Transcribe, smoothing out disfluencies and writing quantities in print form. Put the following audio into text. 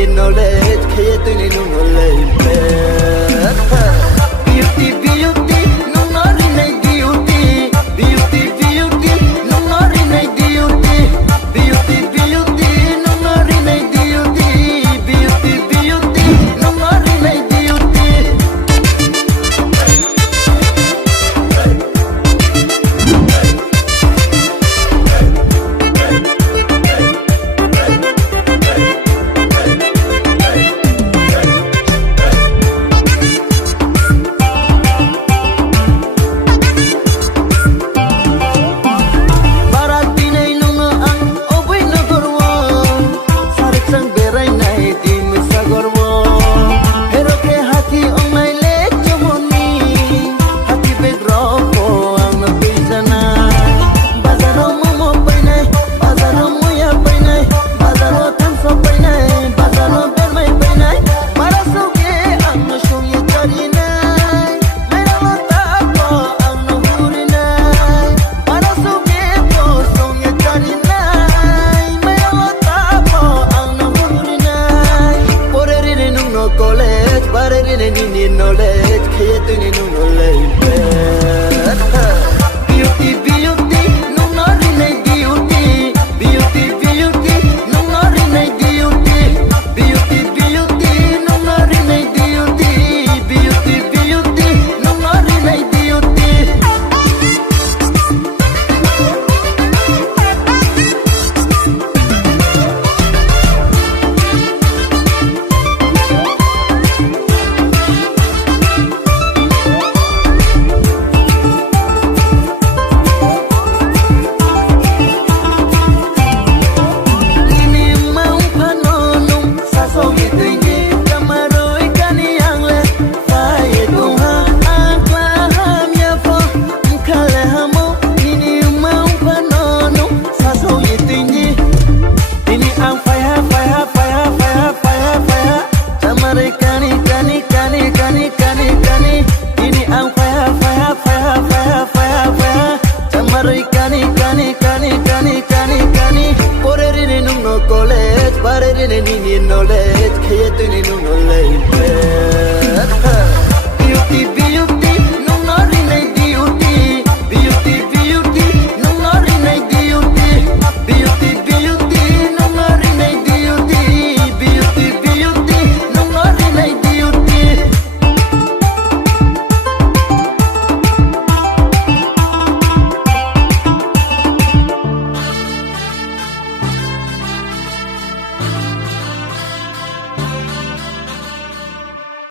Knowledge, creating new knowledge. Beauty, beauty, no more in a beauty. Beauty, beauty, no more in a beauty. Beauty, beauty, no more in a beauty. Beauty, beauty, no more in a beauty. Knowledge, creating new knowledge. Beauty, beauty, no more in a beauty. Beauty, beauty, no more in a beauty. Beauty, beauty, no more in a beauty. Beauty, beauty, no more in a beauty. Knowledge, creating new knowledge.